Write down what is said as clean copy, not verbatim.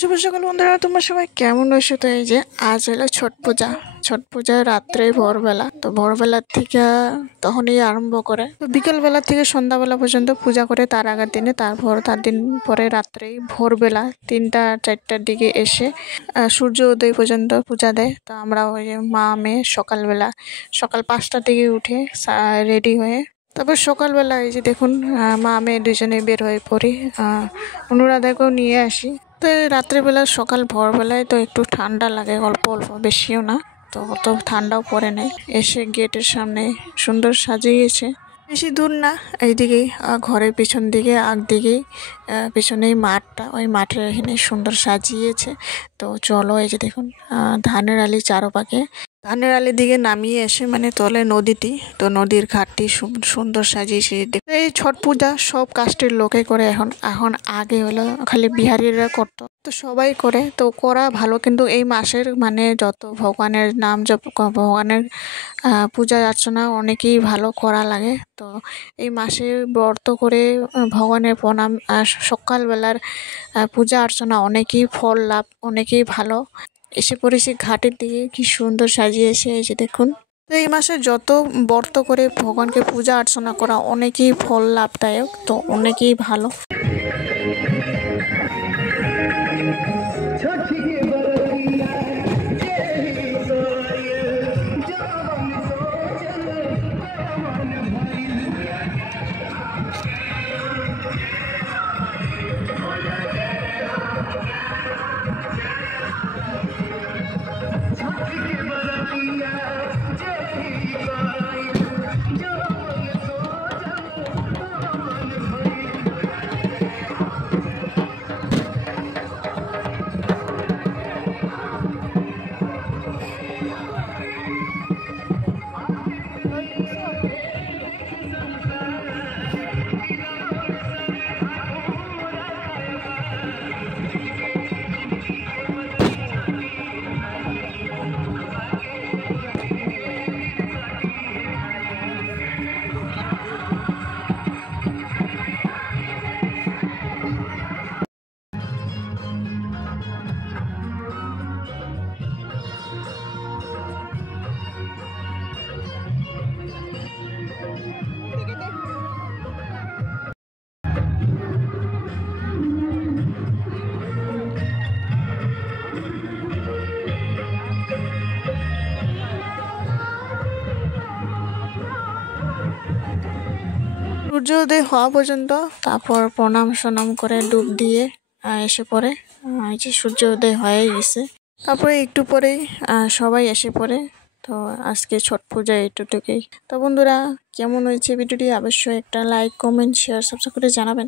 শুভ সকাল বন্ধুরা, তোমরা সবাই কেমন আছো? তো এই যে আজ হলো ছট পূজা। ছট পূজা রাত্রে ভোরবেলা, তো ভোরবেলার থেকে তখনই আরম্ভ করে, তো বিকেলবেলা থেকে সন্ধ্যাবেলা পর্যন্ত পূজা করে তার আগের দিনে, তারপর তার দিন পরে রাত্রেই ভোরবেলা 3টা-4টার দিকে এসে সূর্য উদয় পর্যন্ত পূজা দেয়। তো আমরা ওই যে মা মেয়ে সকাল 5টা থেকে উঠে রেডি হয়ে, তারপর সকালবেলা এই যে দেখুন মা মেয়ে দুজনে বের হয়ে পড়ি, অনুরাধাকেও নিয়ে আসি। তো এই রাত্রেবেলা ভোরবেলায় তো একটু ঠান্ডা লাগে, অল্প অল্প, বেশিও না, তো অত ঠান্ডাও পড়ে নাই। এসে গেটের সামনে সুন্দর সাজিয়েছে, বেশি দূর না, এইদিকেই ঘরের পিছন দিকে দিকেই পিছনেই মাঠটা, ওই মাঠের এখানে সুন্দর সাজিয়েছে। তো চলো এই যে দেখুন ধানের আলি চারপাকে, ধানের আলির দিকে নামিয়ে এসে মানে তলে নদীটি, তো নদীর ঘাটটি সুন্দর সাজিয়েছে। এই ছট পূজা সব কাস্টের লোকে করে এখন। এখন আগে হলো খালি বিহারিরা করতো, তো সবাই করে, তো করা ভালো। কিন্তু এই মাসের মানে যত ভগবানের নাম জপ, ভগবানের পূজা অর্চনা অনেকেই ভালো করা লাগে। তো এই মাসে ব্রত করে ভগবানের প্রণাম, সকালবেলার পূজা অর্চনা অনেকেই ফল লাভ, অনেকেই ভালো। এসে পড়েছি ঘাটের দিকে, কি সুন্দর সাজিয়েছে এই যে দেখুন। তো এই মাসে যত ব্রত করে ভগবানকে পূজা অর্চনা করা অনেকেই ফল লাভদায়ক, তো অনেকেই ভালো। সূর্য উদয় হওয়া পর্যন্ত, তারপর প্রণাম সনাম করে ডুব দিয়ে এসে পড়ে। এই যে সূর্য উদয় হয়ে গেছে, তারপরে একটু পরেই সবাই এসে পড়ে। তো আজকে ছট পূজা এইটুকুই। তো বন্ধুরা, কেমন হয়েছে ভিডিওটি অবশ্যই একটা লাইক, কমেন্ট, শেয়ার, সাবস্ক্রাইব করে জানাবেন।